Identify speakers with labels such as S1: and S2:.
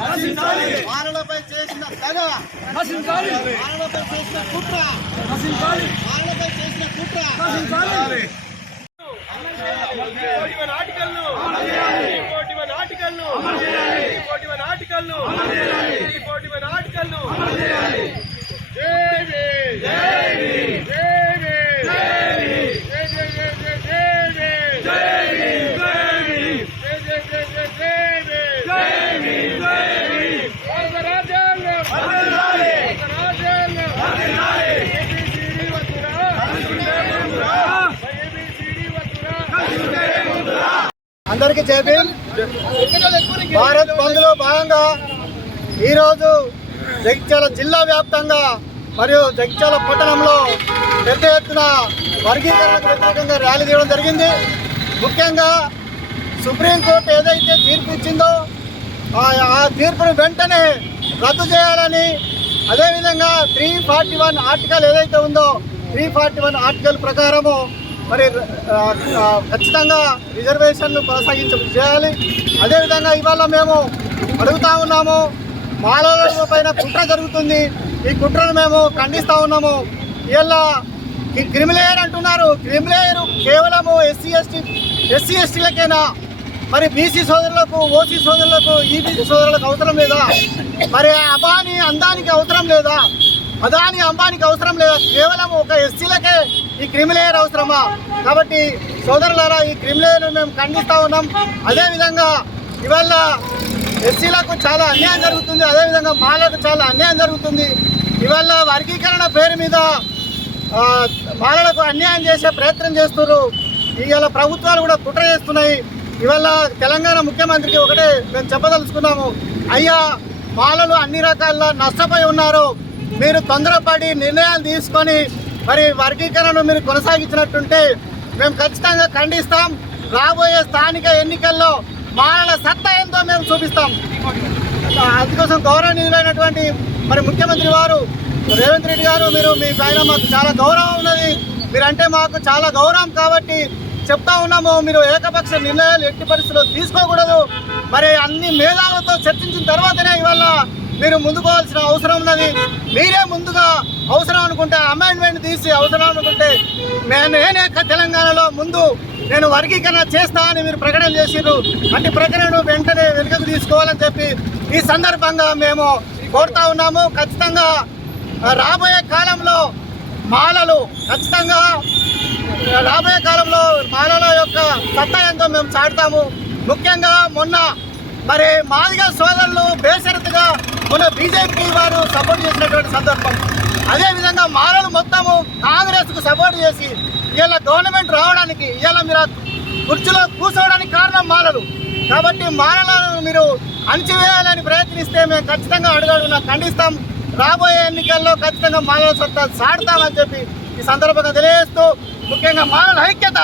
S1: మారలపై చేసిన
S2: నశించాలి
S1: మారలపై చేసిన కుట్ర. మారలపై చేసిన కుట్ర. అందరికీ జై భారత్ బంద్లో భాగంగా ఈరోజు జగిత్యాల జిల్లా వ్యాప్తంగా మరియు జగిత్యాల పట్టణంలో పెద్ద ఎత్తున వర్గీకరణకు వ్యతిరేకంగా ర్యాలీ తీయడం జరిగింది. ముఖ్యంగా సుప్రీంకోర్టు ఏదైతే తీర్పు ఇచ్చిందో ఆ- ఆ తీర్పును వెంటనే రద్దు చేయాలని అదేవిధంగా త్రీ ఫార్టీ వన్ ఆర్టికల్ ఏదైతే ఉందో త్రీ ఫార్టీ వన్ ఆర్టికల్ ప్రకారము మరి ఖచ్చితంగా రిజర్వేషన్లు కొనసాగించ చేయాలి. అదేవిధంగా ఇవాళ మేము అడుగుతా ఉన్నాము మాలల పైన కుట్ర జరుగుతుంది. ఈ కుట్రను మేము ఖండిస్తూ ఉన్నాము. ఇలా క్రిమిలేయర్ అంటున్నారు. క్రిమిలేయర్ కేవలము ఎస్సీ ఎస్టీ ఎస్సీ ఎస్టీలకేనా? మరి బీసీ సోదరులకు ఓసీ సోదరులకు ఈబీసీ సోదరులకు అవసరం లేదా? మరి అబాని అందానికి అవసరం లేదా? అదాని అంబానికి అవసరం లేదా. కేవలం ఒక ఎస్సీలకే ఈ క్రిమిలేయర్ అవసరమా? కాబట్టి సోదరులారా ఈ క్రిమిలేయర్ మేము ఖండిస్తూ ఉన్నాం. అదేవిధంగా ఇవాళ ఎస్సీలకు చాలా అన్యాయం జరుగుతుంది. అదేవిధంగా మాలకు చాలా అన్యాయం జరుగుతుంది. ఇవాళ వర్గీకరణ పేరు మీద మాలలకు అన్యాయం చేసే ప్రయత్నం చేస్తున్నారు. ఇవాళ ప్రభుత్వాలు కూడా కుట్ర చేస్తున్నాయి. ఇవాళ తెలంగాణ ముఖ్యమంత్రికి ఒకటే మేము చెప్పదలుచుకున్నాము. అయ్యా మాలలు అన్ని రకాల నష్టపోయి ఉన్నారు. మీరు తొందరపడి నిర్ణయాలు తీసుకొని మరి వర్గీకరణను మీరు కొనసాగించినట్టుంటే మేము ఖచ్చితంగా ఖండిస్తాం. రాబోయే స్థానిక ఎన్నికల్లో మాలల సత్తా ఎంతో మేము చూపిస్తాం. అందుకోసం గౌరవనీయులైనటువంటి మరి ముఖ్యమంత్రి వారు రేవంత్ రెడ్డి గారు మీరు మీ పైన మాకు చాలా గౌరవం ఉన్నది. మీరంటే మాకు చాలా గౌరవం కాబట్టి చెప్తా ఉన్నాము. మీరు ఏకపక్ష నిర్ణయాలు ఎట్టి పరిస్థితుల్లో తీసుకోకూడదు. మరి అన్ని మేధావులతో చర్చించిన తర్వాతనే ఇవాళ మీరు ముందుకోవాల్సిన అవసరం ఉన్నది. మీరే ముందుగా అవసరం అనుకుంటే అమెండ్మెంట్ తీసి అవసరం అనుకుంటే నేను నేనే తెలంగాణలో ముందు నేను వర్గీకరణ చేస్తా అని మీరు ప్రకటన చేసిరు అంటే ప్రకటనను వెంటనే వెనుకకు తీసుకోవాలని చెప్పి ఈ సందర్భంగా మేము కోరుతా ఉన్నాము. ఖచ్చితంగా రాబోయే కాలంలో మాలలు ఖచ్చితంగా రాబోయే కాలంలో మాలల యొక్క సత్తా ఎంతో మేము చాటుతాము. ముఖ్యంగా మొన్న మరి మాదిగ సోదరులు బేషరతుగా మన బీజేపీ వారు సపోర్ట్ చేసినటువంటి సందర్భం. అదేవిధంగా మారలు మొత్తము కాంగ్రెస్కు సపోర్ట్ చేసి ఇలా గవర్నమెంట్ రావడానికి ఇలా మీరు కుర్చీలో కూర్చోవడానికి కారణం మాలలు కాబట్టి మాలలను మీరు అణచివేయాలని ప్రయత్నిస్తే మేము ఖచ్చితంగా అడుగడుగునా ఖండిస్తాం. రాబోయే ఎన్నికల్లో ఖచ్చితంగా మాలల సత్తా సాడతామని చెప్పి ఈ సందర్భంగా తెలియజేస్తూ ముఖ్యంగా మాలల ఐక్యత.